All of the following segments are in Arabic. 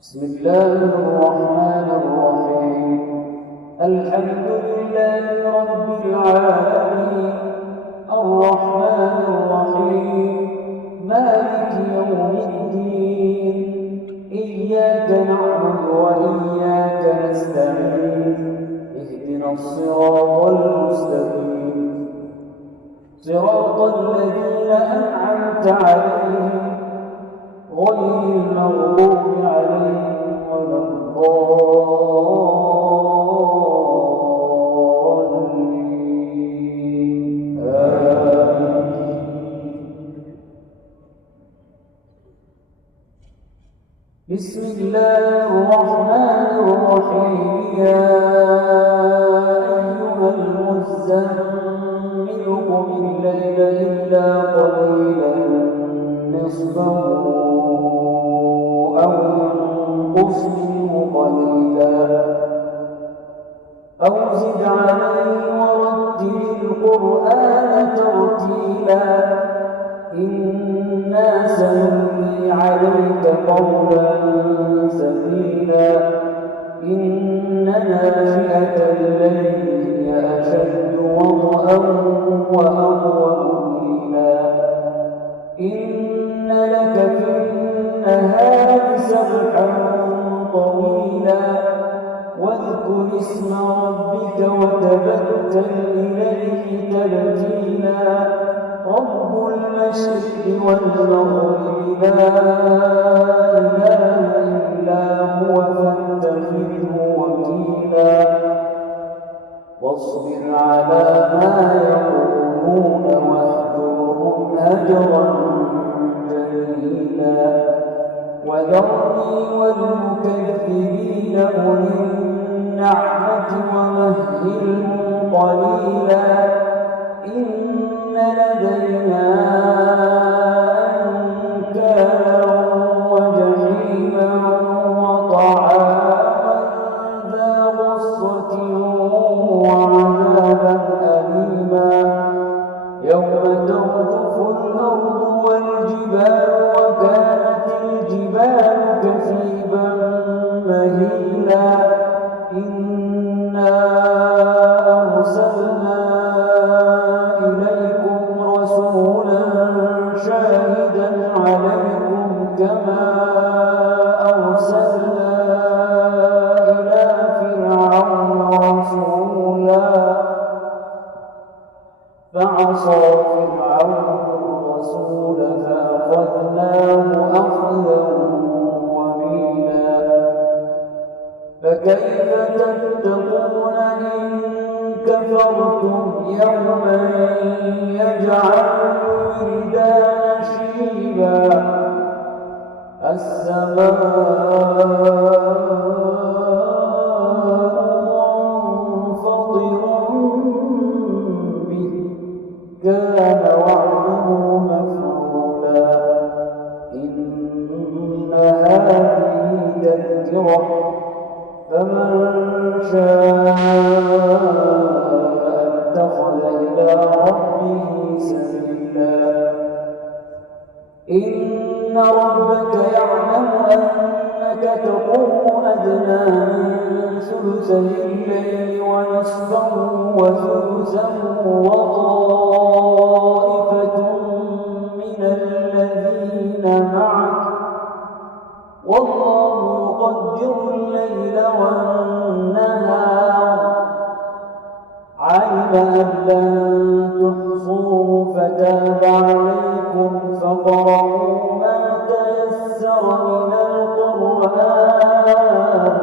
بسم الله الرحمن الرحيم. الحمد لله رب العالمين الرحمن الرحيم مالك يوم الدين. إياك نعبد وإياك نستعين. اهدنا الصراط المستقيم صراط الذين أنعمت عليهم غير المغضوب عليهم ولا الضالين. آمين. بسم الله الرحمن الرحيم. يا أيها المزمل قم الليل إلا قليلا نصفه أو انقص منه قليلا أو زد عليه ورتل القرآن ترتيلا. إنا سنلقي عليك قولا ثقيلا. إن ناشئة الليل هي أشد وطئا وأقوم قيلا. إن لك في النهار سبحا طويلا. واذكر اسم ربك وتبتل إليه تبتيلا. رب المشرق والمغرب لا إله إلا هو فاتخذه وكيلا. واصبر على ما يقولون واهجرهم هجرا جميلا. وذرني والمكذبين أولي النعمة ومهلهم قليلا. إن لدينا أنكالا وجحيما وطعاما ذا غصة وعذابا أليما. يوم ترجف الأرض والجبال وكانت الجبال كثيبا مهيلا. إنا أرسلنا إليكم رسولا شاهدا عليكم كما أرسلنا إلى فرعون رسولا. فعصى فرعون الرسول فأخذناه أخذا وبيلا. فكيف تتقون إن كفرتم يوما يجعل الولدان شيبا. السماء منفطر به كان وعده مفعولا. إن هذه تذكرة فمن شاء اتخذ إلى ربه سبيلا. إن ربك يعلم أنك تقوم أدنى من ثلثي الليل ونصفه وثلثه وطائفة من الذين معك والله يقدر الليل والنهار. علم أن لن تحصوه فتاب عليكم فاقرؤوا ما تيسر من القرآن.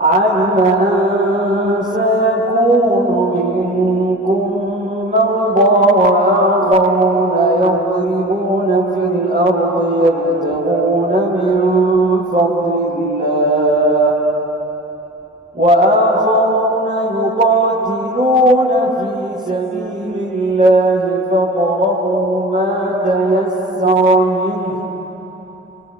علم أن سيكون منكم مرضى وآخرون يضربون في الأرض يبتغون من فضل الله وآخرون يقاتلون في سبيل الله فاقرؤوا ما تيسر منه.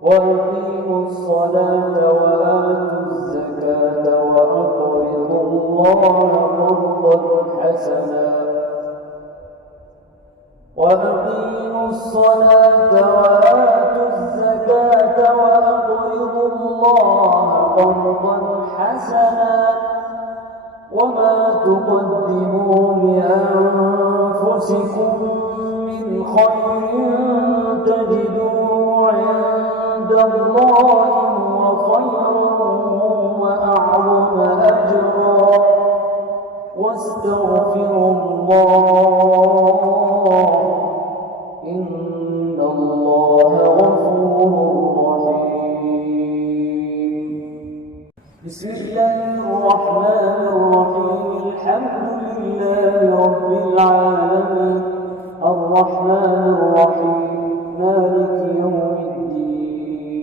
وأقيموا الصلاة وآتوا الزكاة وأقرضوا الله قرضا حسنا. وأقيموا الصلاة وآتوا الزكاة وأقرضوا قرضا حسنا وما تقدموا لأنفسكم من خير تجدوه عند الله هو خيرا وأعظم أجرا واستغفروا الله إن الله غفور رحيم. بسم الله الرحمن الرحيم. الحمد لله رب العالمين الرحمن الرحيم مالك يوم الدين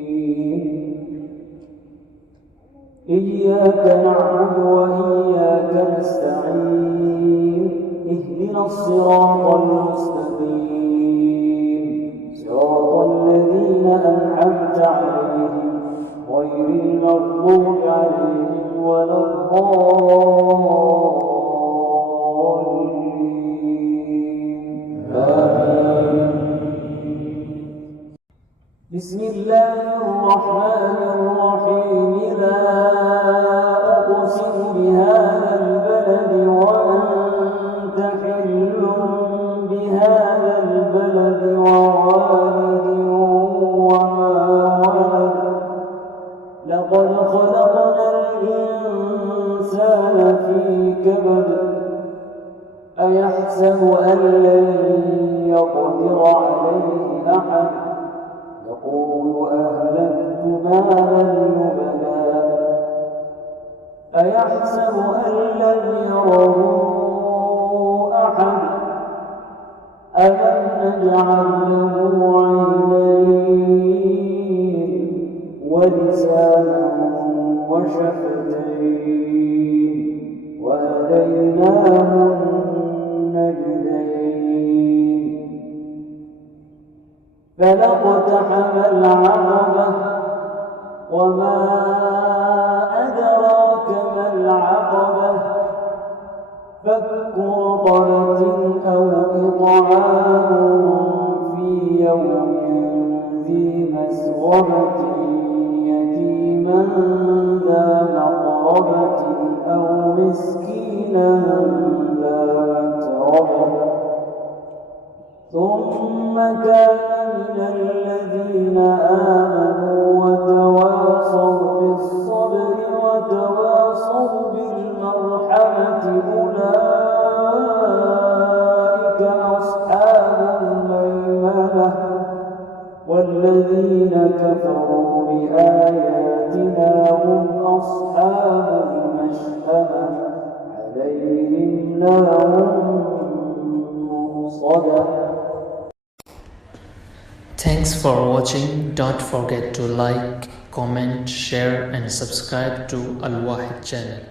إياك نعبد وإياك نستعين اهدنا الصراط المستقيم صراط الذين أنعمت عليهم غير المغضوب عليهم ولا الضالين آمين. بسم الله الرحمن الرحيم. لا أقسم بهذا البلد وأنت حل بهذا البلد ووالد وما ولد لقد خلقنا الإنسان في كبد أيحسب أن لن يقدر عليه أحد يقول أهلكت مالا لبدا أيحسب أن لم يره أحد ألم نجعل له عينين ولسانا وشفتين وهديناه النجدين فلاقتحم العقبة وما أدراك ما العقبة فك رقبة أو إطعام في يوم ذي مسغبة يتيما ذا مقربة أو مسكينا ذا متربة ثم كان من الذين آمنوا وتواصوا بالصبر وتواصوا بالمرحمة أولئك أصحاب الميمنة والذين كفروا بآياتنا هم أصحاب المشأمة عليهم نار مؤصدة. Thanks for watching. Don't forget to like, comment, share and subscribe to Al Wahid channel.